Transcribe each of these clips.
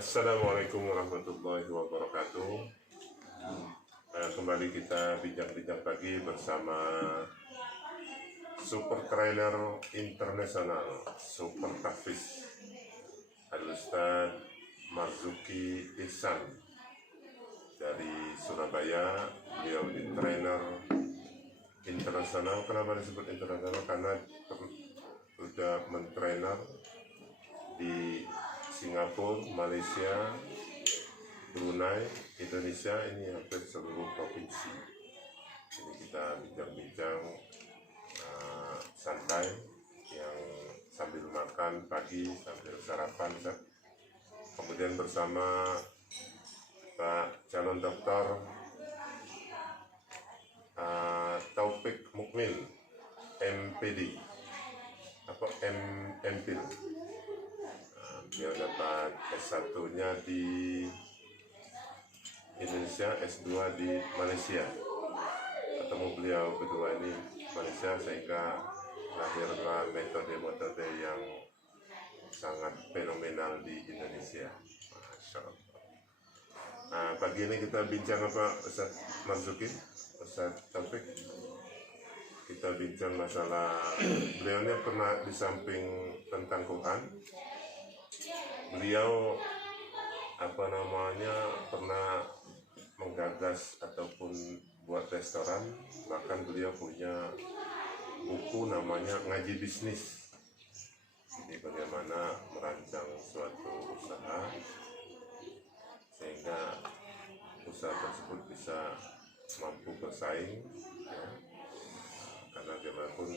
Assalamualaikum warahmatullahi wabarakatuh. Kembali kita bincang-bincang pagi bersama super trainer internasional, super tahfiz Al-Ustaz Marzuki Ihsan dari Surabaya. Beliau di trainer internasional. Kenapa disebut internasional? Karena sudah mentrainer di Singapura, Malaysia, Brunei, Indonesia, ini hampir seluruh provinsi. Ini kita bincang-bincang santai, yang sambil makan pagi, sambil sarapan. Kemudian bersama Pak calon dokter Taufik Mukmin, MPD, MPhil. Dia dapat S1-nya di Indonesia, S2 di Malaysia. Ketemu beliau berdua ini Malaysia, sehingga lahirlah metode-metode yang sangat fenomenal di Indonesia. Masya Allah. Nah, pagi ini kita bincang apa, Ustaz Marzuki, Ustaz Taufik? Kita bincang masalah, beliau ini pernah di samping tentang Quran, beliau pernah menggagas ataupun buat restoran. Bahkan beliau punya buku namanya Ngaji Bisnis. Jadi bagaimana merancang suatu usaha sehingga usaha tersebut bisa mampu bersaing, ya. Karena bagaimanapun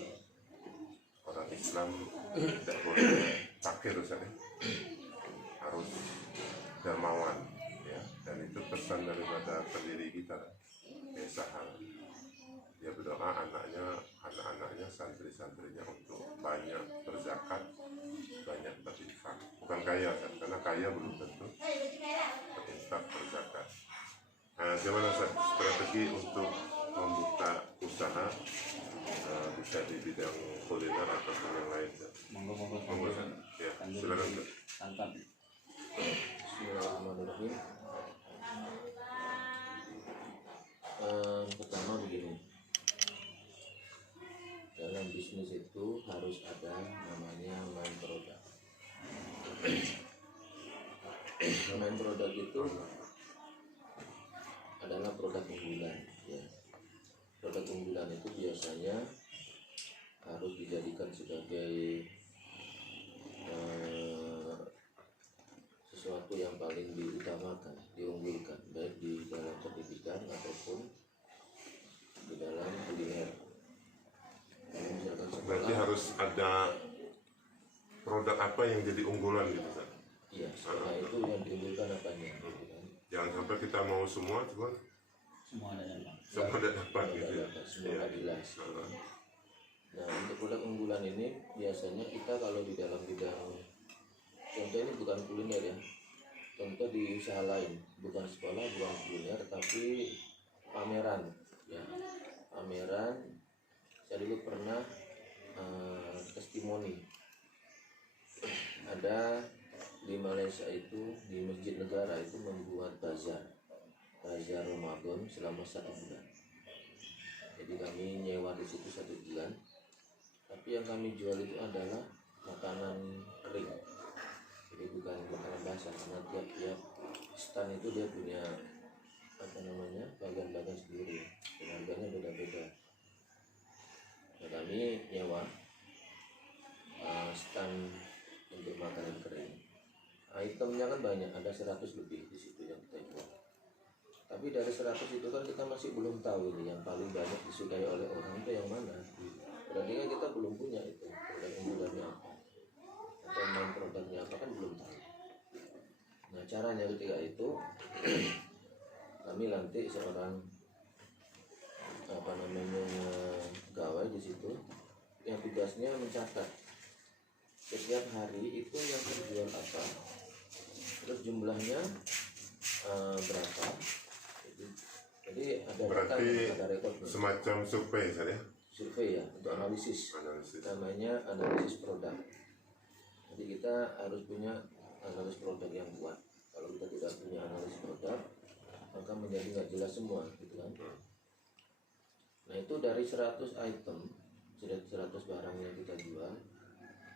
orang Islam tidak boleh fakir, harus dermawan, ya. Dan itu pesan daripada pendiri kita, Sahal. Dia berdoa anak-anaknya, santri-santrinya untuk banyak berzakat, banyak berinfak. Bukan kaya, kan? Karena kaya belum tentu berinfak, berzakat. Nah, gimana strategi untuk membuka usaha, bisa di bidang kuliner ataupun yang lain? Monggo, ya, silakan. Santap. Bismillahirrahmanirrahim. Pertama begini, dalam bisnis itu harus ada namanya main produk. Main produk itu adalah produk unggulan, ya. Produk unggulan itu biasanya harus dijadikan sebagai sesuatu yang paling diutamakan, diunggulkan, baik di dalam pendidikan ataupun di dalam kuliner. Berarti harus ada produk apa yang jadi unggulan gitu, kan? Iya, setelah itu yang diunggulkan apanya, gitu kan? Jangan sampai kita mau semua dapat gitu, ya. Semua jelas. Nah, untuk produk unggulan ini biasanya kita kalau di dalam bidang, contoh ini bukan kuliner, ya, contoh di usaha lain, bukan sekolah, bukan kuliner, tapi pameran, ya. Pameran, saya dulu pernah testimoni, ada di Malaysia itu, di Masjid Negara itu membuat bazar Ramadan selama 1 bulan. Jadi kami nyewa di situ 1 bulan, tapi yang kami jual itu adalah makanan kering. Jadi bukan makanan basah, karena tiap stand itu dia punya bagian-bagian sendiri, dan harganya beda-beda. Nah, kami nyewa stand untuk makanan kering. Itemnya kan banyak, ada 100 lebih di situ yang kita jual. Tapi dari 100 itu kan kita masih belum tahu ini yang paling banyak disukai oleh orang itu yang mana. Berarti kan kita belum punya itu produk unggulannya apa, atau main produknya apa, kan belum tahu. Nah, caranya ketika itu kami lantik seorang pegawai di situ yang tugasnya mencatat setiap hari itu yang terjual apa, terus jumlahnya berapa. Jadi ada berarti ada rekod, semacam survei, ya? Survei, ya, untuk analisis. Namanya analisis produk. Jadi kita harus punya analis produk yang kuat. menjadi nggak jelas semua gitu kan. Nah itu dari 100 item, 100 barang yang kita jual,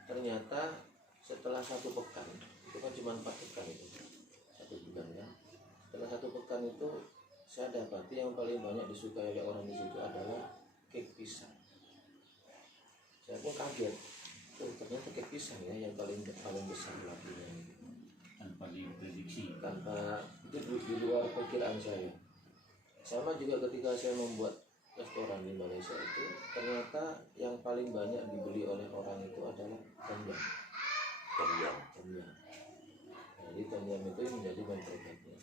ternyata setelah 1 pekan, itu kan cuma 4 pekan itu, 1 bulan kan. Setelah 1 pekan itu saya dapati yang paling banyak disukai oleh orang di situ adalah cake pisang. Saya pun kaget, oh ternyata cake pisang ya yang paling besar lakunya gitu. Tanpa diprediksi. Tanpa itu di luar perkiraan saya. Sama juga ketika saya membuat restoran di Malaysia itu, ternyata yang paling banyak dibeli oleh orang itu adalah tom yum. Tom yum. Jadi tom yum itu menjadi main produknya.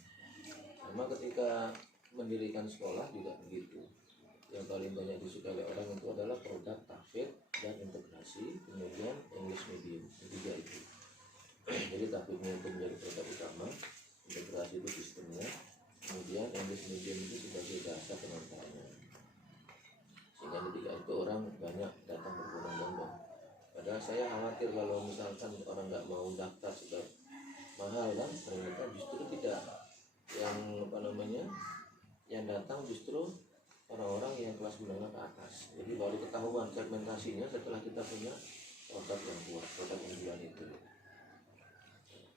Sama ketika mendirikan sekolah juga begitu. Yang paling banyak disukai oleh orang itu adalah produk tahfidz dan integrasi, kemudian English medium, ketiga itu. Jadi tahfidznya itu menjadi produk utama, integrasi itu sistemnya, kemudian English medium itu sebagai dasar pengantarnya. Sehingga ketika itu orang banyak datang berbondong-bondong. Padahal saya khawatir kalau misalkan orang nggak mau daftar sebab mahal kan, ternyata justru tidak. Yang datang justru orang-orang yang kelas menengah ke atas. Jadi baru ketahuan segmentasinya setelah kita punya produk yang kuat, produk unggulan itu.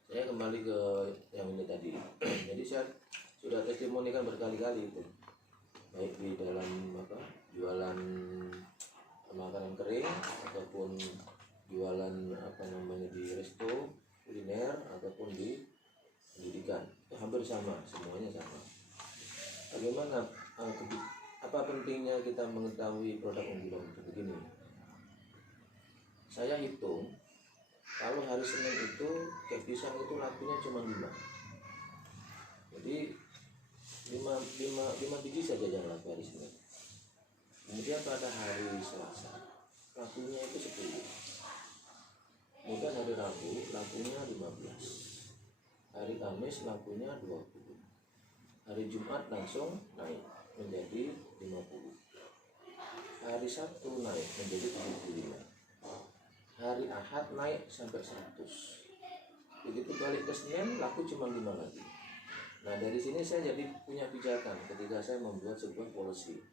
Saya kembali ke yang ini tadi. Jadi saya sudah testimonikan berkali-kali itu, baik di dalam jualan makanan kering ataupun jualan di resto kuliner ataupun di pendidikan, itu hampir sama, semuanya sama. Bagaimana apa pentingnya kita mengetahui produk unggulan itu? Begini, saya hitung kalau hari Senin itu cake pisang itu lakunya cuma 5. Jadi 5 biji saja yang laku hari Senin. Kemudian pada hari Selasa lakunya itu 10. Kemudian hari Rabu lakunya 15. Hari Kamis lakunya 20. Hari Jumat langsung naik menjadi 50. Hari Sabtu naik menjadi 75. Hari Ahad naik sampai 100. Begitu balik ke Senin laku cuma 5 lagi. Nah dari sini saya jadi punya pijakan ketika saya membuat sebuah policy.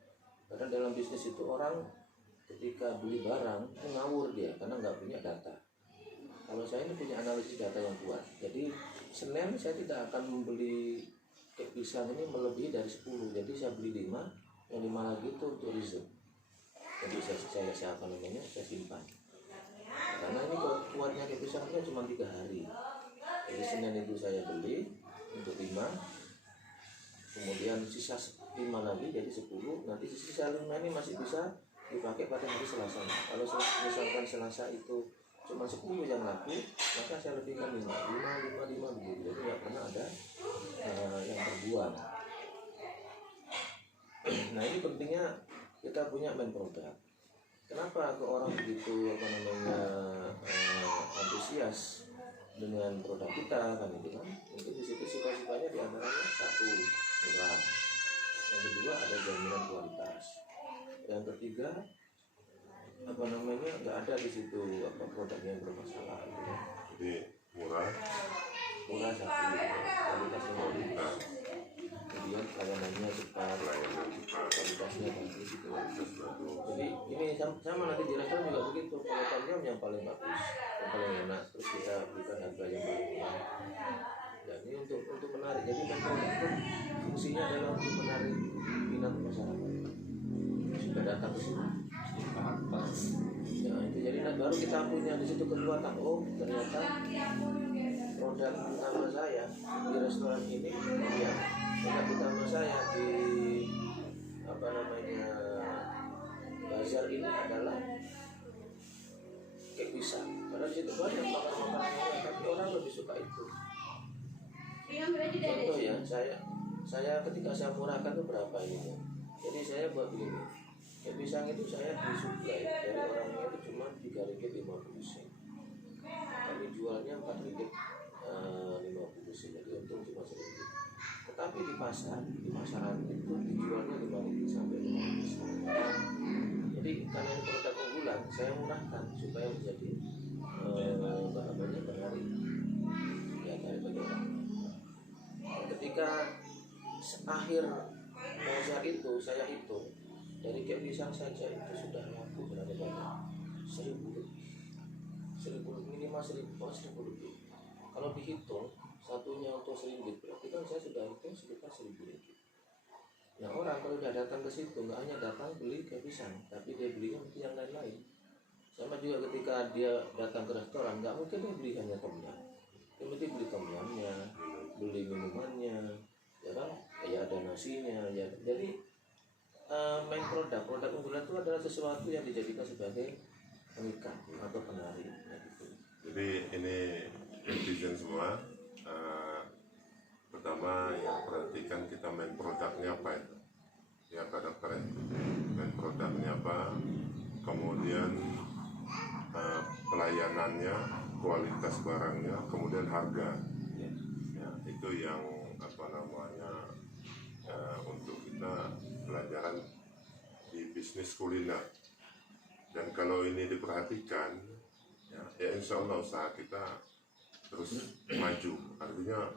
Karena dalam bisnis itu orang ketika beli barang itu ngawur dia karena nggak punya data. Kalau saya ini punya analisis data yang kuat. Jadi Senin saya tidak akan membeli cake pisang ini melebihi dari 10. Jadi saya beli 5, yang 5 lagi itu untuk reserve. Jadi saya simpan. Karena ini kuatnya cake pisangnya cuma 3 hari. Jadi Senin itu saya beli untuk 5, kemudian sisa 5 lagi jadi 10. Nanti sisa 5 ini masih bisa dipakai pada hari Selasa. Kalau misalkan Selasa itu cuma 10 yang laku, maka saya lebihkan 5 begitu. Jadi nggak pernah ada yang terbuang. Nah ini pentingnya kita punya main produk. Kenapa ke orang begitu antusias dengan produk kita kan itu kan? Mungkin di situ sifat-sifatnya diantaranya 1 murah, yang kedua ada jaminan kualitas, yang ketiga nggak ada di situ produk yang bermasalah gitu ya. Jadi murah 1, kualitasnya bagus, kemudian pelayanannya cepat, kualitasnya bagus gitu. Jadi ini sama nanti di restoran juga begitu. Kalau tom yum yang paling bagus, yang paling enak, terus kita berikan harga yang paling murah. Dan ini untuk menarik. Jadi memang itu fungsinya adalah untuk menarik minat masyarakat supaya datang ke sini. Ya itu jadi baru kita punya di situ kekuatan. Oh ternyata produk utama saya di restoran ini, ya produk utama saya di bazar ini adalah cake pisang. Karena di situ banyak makanan-makanan, tapi orang lebih suka itu. Contoh ya, saya ketika saya murahkan itu berapa ini ya. Jadi saya buat begini, cake pisang itu saya disuplai dari orangnya itu cuma 3.50 sen. Kami jualnya 4.50 sen, jadi untung cuma sedikit. Tetapi di pasaran itu dijualnya 5.000 sampai 15 sen. Jadi karena ini produk unggulan, saya murahkan supaya menjadi menarik ya dari bagi orang. Ketika akhir bazar itu saya hitung dari kayak pisang saja itu sudah laku berapa banyak? 1.000 lebih. 1.000 minimal 1.000 lebih. Kalau dihitung satunya untuk RM1 berarti kan saya sudah hitung sekitar RM1.000. Nah orang kalau udah datang ke situ nggak hanya datang beli kayak pisang, tapi dia beli nanti yang lain-lain. Sama juga ketika dia datang ke restoran, nggak mungkin dia beli hanya tom yum. Dia mesti beli tom yumnya, beli minumannya, ya kan? Ya ada nasinya, ya. Jadi main produk unggulan itu adalah sesuatu yang dijadikan sebagai pengikat atau penarik. Gitu. Jadi ini netizen semua, pertama yang perhatikan kita main produknya apa itu, ya Pak Dokter, main produknya apa, kemudian pelayanannya, kualitas barangnya, kemudian harga, ya itu yang apa namanya untuk kita pelajaran di bisnis kuliner. Dan kalau ini diperhatikan, ya insya Allah usaha kita terus maju, artinya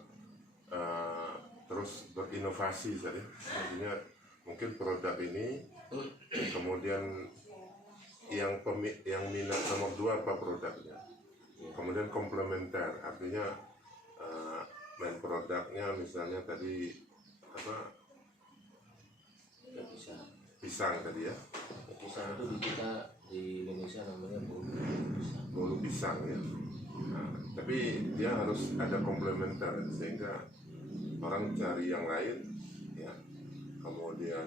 terus berinovasi saja. Artinya mungkin produk ini kemudian yang minat nomor 2 apa produknya, kemudian komplementer, artinya main produknya misalnya tadi apa, pisang tadi ya, Pisang itu di kita di Indonesia namanya bolu pisang ya. Nah, tapi dia harus ada komplementer sehingga orang cari yang lain ya, kemudian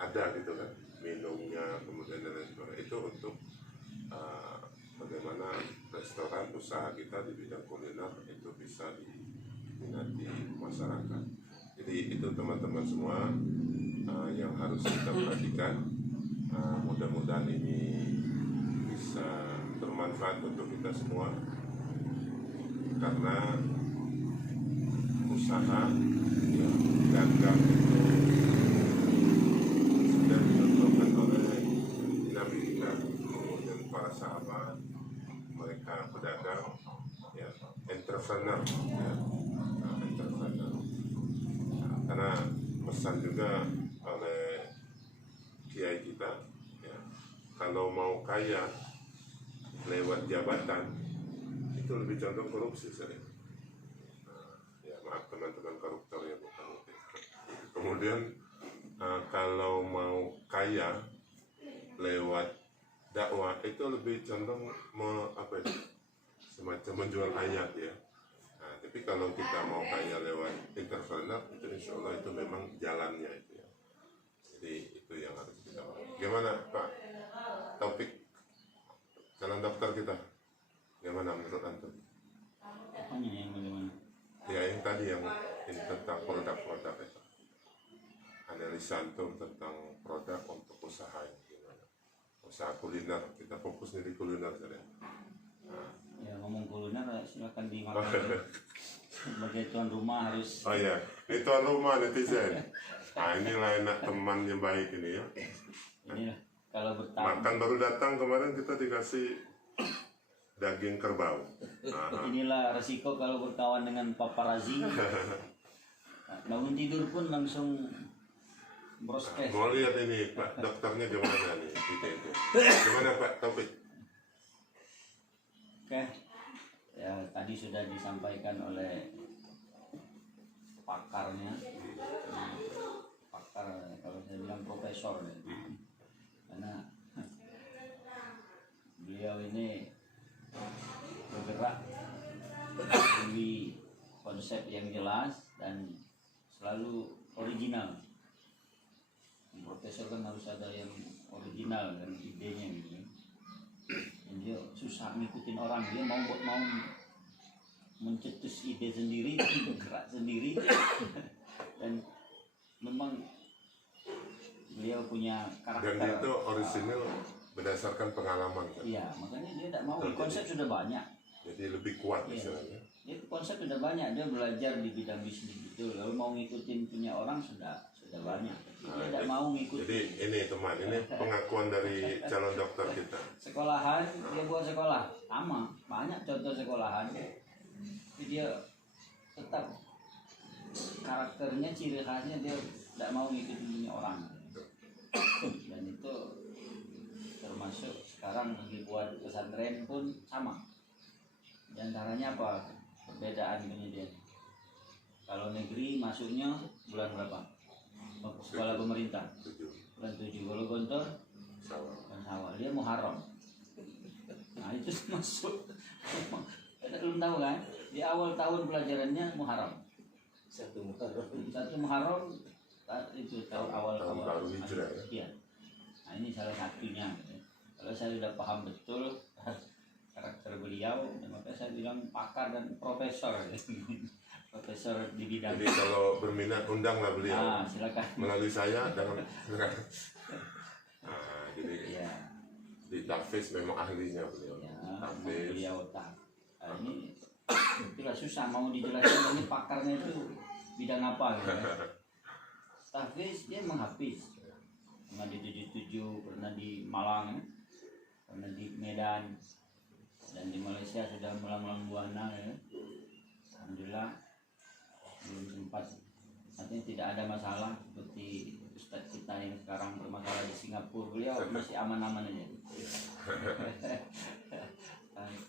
ada gitu kan minumnya, kemudian dan lain sebagainya. Itu untuk bagaimana restoran usaha kita di bidang kuliner itu bisa diminati masyarakat. Jadi itu teman-teman semua yang harus kita perhatikan. Mudah-mudahan ini bisa bermanfaat untuk kita semua, karena usaha ya, dagang itu sudah dicontohkan oleh Nabi kita, kemudian para sahabat, mereka pedagang ya, entrepreneur ya, entrepreneur. Karena pesan juga oleh kiai kita ya, kalau mau kaya lewat jabatan itu lebih condong korupsi sering. Ya maaf teman-teman koruptor ya, bukan itu. Kemudian kalau mau kaya lewat dakwah itu lebih condong semacam menjual ayat ya. Nah, tapi kalau kita mau kaya lewat entrepreneur itu insya Allah itu memang jalannya itu ya. Jadi itu yang harus kita lakukan. Gimana Pak Taufik, calon dokter kita, gimana menurut antum? Apanya yang bagaimana? Ya yang tadi yang ini tentang produk-produk itu, analisa antum tentang produk untuk usaha yang gimana? Usaha kuliner, kita fokus nih di kuliner saja. Nah. Ya ngomong kuliner silakan dimakan. Sebagai tuan rumah harus. Oh iya, ini tuan rumah netizen. Nah inilah enak temannya baik ini ya. Inilah kalau bertamu. Makan baru datang kemarin kita dikasih daging kerbau. Inilah resiko kalau berkawan dengan paparazzi. Bangun tidur pun langsung broadcast. Mau lihat ini Pak dokternya gimana nih? Itu. Gimana Pak Taufik? Oke, ya tadi sudah disampaikan oleh pakarnya, pakar kalau saya bilang profesor ya. Karena beliau ini bergerak di konsep yang jelas dan selalu original. Profesor kan harus ada yang original dan idenya gitu. Dan dia susah ngikutin orang, dia mau mencetus ide sendiri, bergerak sendiri. Dan memang beliau punya karakter. Dan itu orisinil berdasarkan pengalaman kan? Iya, makanya dia tidak mau, konsep sudah banyak. Jadi lebih kuat Iya. misalnya. Itu konsep sudah banyak, dia belajar di bidang bisnis itu. Lalu mau ngikutin punya orang sudah banyak. Dia tidak mau ngikutin. Jadi ini teman, ini pengakuan dari calon dokter kita. Sekolahan, dia buat sekolah sama, banyak contoh sekolahan. Jadi dia tetap karakternya, ciri khasnya dia tidak mau ngikutin dunia orang. Dan itu termasuk sekarang dibuat pesantren pun sama. Di antaranya apa? Perbedaan kemudian. Kalau negeri masuknya bulan berapa? Sekolah pemerintah. 7 Bulan 7. Kalau Gontor sawah. bulan Syawal. Dia Muharram. Nah itu masuk. Belum tahu kan? Di awal tahun pelajarannya Muharram. 1 Muharram. 1 Muharram itu tahun awal Tahun baru Hijrah ya. Iya. Nah ini salah satunya. Kalau saya sudah paham betul karakter beliau, maka saya bilang pakar dan profesor. Profesor di bidang. Jadi kalau berminat undanglah beliau Silakan. melalui saya dengan jadi Ya, di tahfiz memang ahlinya beliau. ya, Tahfiz. beliau tak. Ini itulah susah mau dijelaskan ini pakarnya itu bidang apa gitu ya. Tahfiz dia menghafis. Pernah di 77, pernah di Malang, pernah di Medan, dan di Malaysia sudah melang-lang buana ya. Alhamdulillah belum sempat. Artinya tidak ada masalah seperti Ustadz kita yang sekarang bermasalah di Singapura, beliau masih aman-aman aja.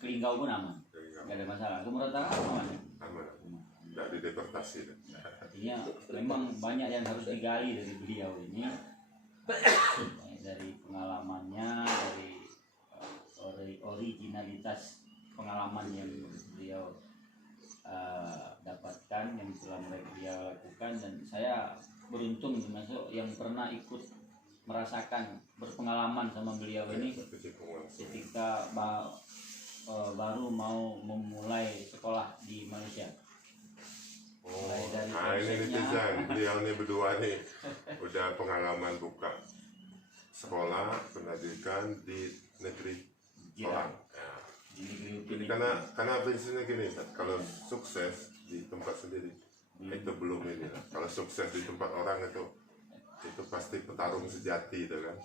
Kelinggau pun aman, nggak ada masalah. Kemuratara aman. Aman. Tidak dideportasi. Artinya memang banyak yang harus digali dari beliau ini, dari pengalamannya, dari originalitas pengalaman yang beliau dapatkan, yang telah beliau lakukan. Dan saya beruntung termasuk yang pernah ikut merasakan berpengalaman sama beliau ini ketika baru mau memulai sekolah di Malaysia. Mulai dari Nah ini netizen, beliau ini berdua nih udah pengalaman buka sekolah pendidikan di negeri orang. Ya. Di negeri Upin Jadi itu. karena prinsipnya gini, kalau sukses di tempat sendiri itu belum ini. Kalau sukses di tempat orang itu pasti petarung sejati itu kan.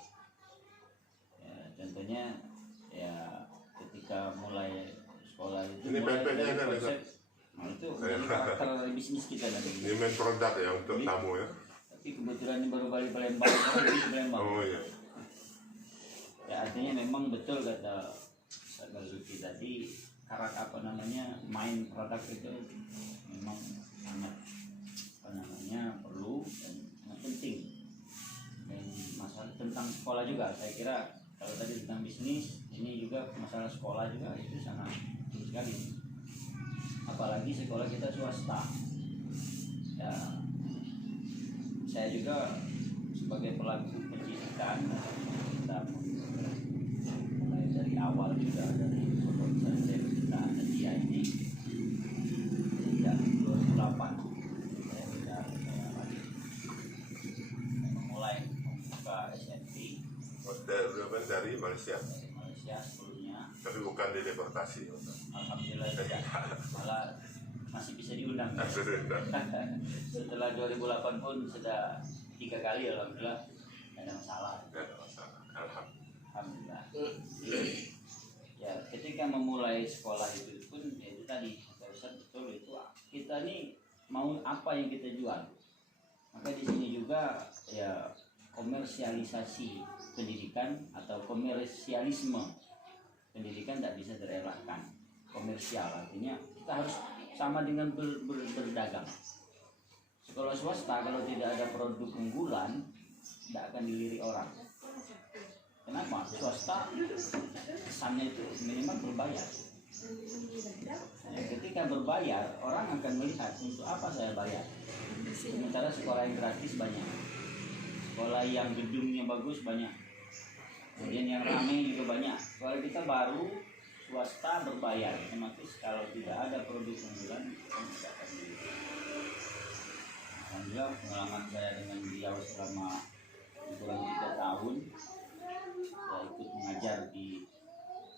Ya, contohnya ya ketika mulai sekolah itu Ini mulai pempeknya dari kan, konsep, nah itu jadi karakter dari bisnis kita Ini nanti. main produk ya untuk Ini- tamu ya. Tapi kebetulan ini baru balik Palembang, baru di Palembang. Oh iya. Ya artinya memang betul kata Zulki tadi, karakter apa namanya main produk itu memang sangat perlu dan sangat penting. Dan masalah tentang sekolah juga, saya kira kalau tadi tentang bisnis, ini juga masalah sekolah juga itu sangat penting sekali. Apalagi sekolah kita swasta. Ya, saya juga sebagai pelaku pendidikan kita mulai dari awal juga dari pesantren kita ada di ini sejak 2008 saya memulai membuka SMP Dari Malaysia, dari Malaysia sebelumnya. tapi bukan dideportasi. Alhamdulillah tidak, malah masih bisa diundang. Setelah 2008 pun sudah 3 kali, alhamdulillah tidak ada masalah. Tidak ada masalah. Alhamdulillah. Ya, ketika memulai sekolah itu pun ya itu tadi kata Ustaz betul, itu kita nih mau apa yang kita jual. Maka di sini juga ya komersialisasi pendidikan atau komersialisme pendidikan tidak bisa terelakkan. Komersial artinya kita harus sama dengan berdagang. Sekolah swasta kalau tidak ada produk unggulan tidak akan dilirik orang. Kenapa? Swasta kesannya itu minimal berbayar. Nah, ketika berbayar orang akan melihat untuk apa saya bayar. Sementara sekolah yang gratis banyak, sekolah yang gedungnya bagus banyak, kemudian yang ramai juga banyak. Kalau kita baru swasta berbayar, otomatis kalau tidak ada produk unggulan kita tidak akan dilirik. Alhamdulillah pengalaman saya dengan beliau selama kurang 3 tahun, saya ikut mengajar di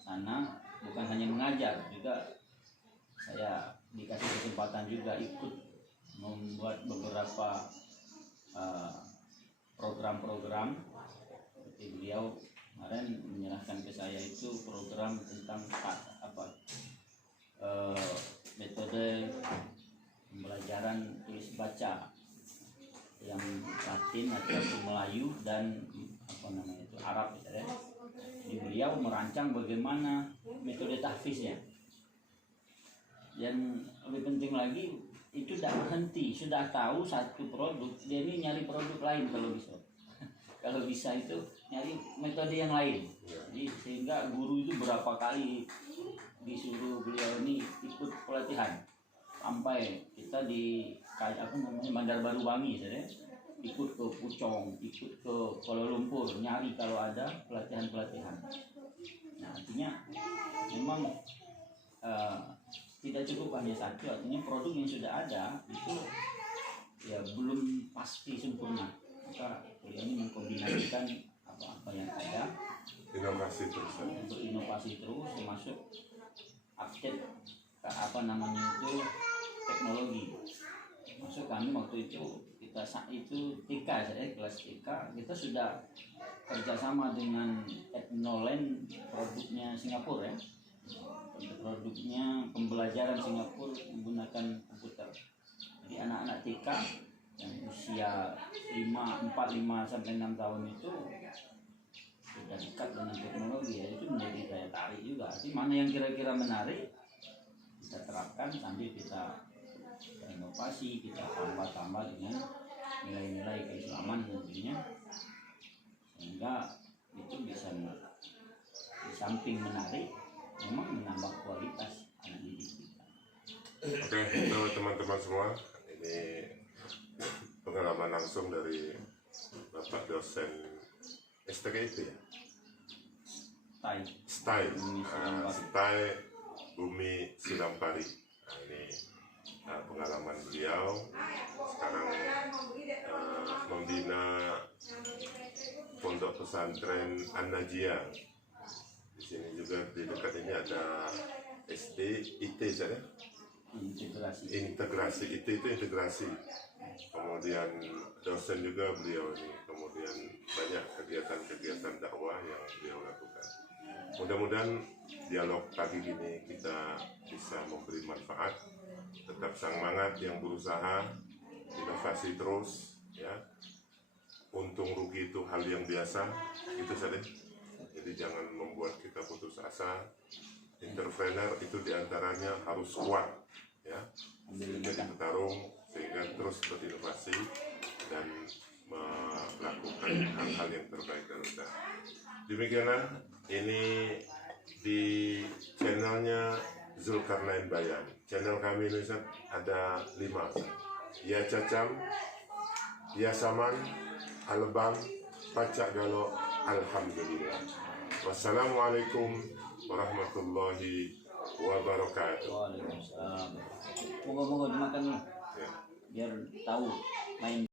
sana. Bukan hanya mengajar, juga saya dikasih kesempatan juga ikut membuat beberapa program-program. Seperti beliau kemarin menyerahkan ke saya itu program tentang metode pembelajaran pelajaran tulis baca yang Latin atau Melayu dan apa namanya itu Arab ya. Jadi beliau merancang bagaimana metode tahfiznya. Dan lebih penting lagi itu tidak berhenti, sudah tahu satu produk dia ini nyari produk lain kalau bisa. Kalau bisa itu nyari metode yang lain. Jadi sehingga guru itu berapa kali disuruh beliau ini ikut pelatihan sampai kita di Bandar Baru Bangi saja ikut ke Puchong, ikut ke Kuala Lumpur nyari kalau ada pelatihan-pelatihan. Nah, artinya memang tidak cukup hanya satu, artinya produk yang sudah ada itu ya belum pasti sempurna. Maka beliau ini mengkombinasikan apa-apa yang ada, Inovasi terus. berinovasi terus, termasuk update ke teknologi. Masuk kami waktu itu kita saat itu TK saya kelas TK kita sudah kerjasama dengan Etnoland produknya Singapura ya. Produknya pembelajaran Singapura menggunakan komputer. Jadi anak-anak TK yang usia 4, 5 sampai 6 tahun itu sudah dekat dengan teknologi ya, itu menjadi daya tarik juga. Jadi mana yang kira-kira menarik kita terapkan sambil kita inovasi, kita tambah-tambah dengan nilai-nilai keislaman tentunya, sehingga itu bisa di samping menarik memang menambah kualitas anak didik kita. Oke, itu teman-teman semua, ini pengalaman langsung dari Bapak dosen STKIP ya? STAI, STAI Bumi Silampari. Nah, ini pengalaman beliau sekarang membina pondok pesantren An-Najiyah. Di sini juga di dekat ini ada SD IT saja. Integrasi IT itu integrasi. Kemudian dosen juga beliau ini. Kemudian banyak kegiatan-kegiatan dakwah yang beliau lakukan. Mudah-mudahan dialog pagi ini kita bisa memberi manfaat. Tetap semangat yang berusaha, inovasi terus, ya. Untung rugi itu hal yang biasa, itu saja. Jadi jangan membuat kita putus asa. Entrepreneur itu diantaranya harus kuat, ya. Jadi bertarung sehingga terus berinovasi dan melakukan hal-hal yang terbaik dan usaha. Demikianlah ini di channelnya Zulkarnain Bayan. Channel kami ini ada 5. Ya Cacam, Ya Saman, Albam, Pacak Galo, Alhamdulillah. Wassalamualaikum warahmatullahi wabarakatuh. Waalaikumsalam. Moga-moga dimakan nih, biar tahu main.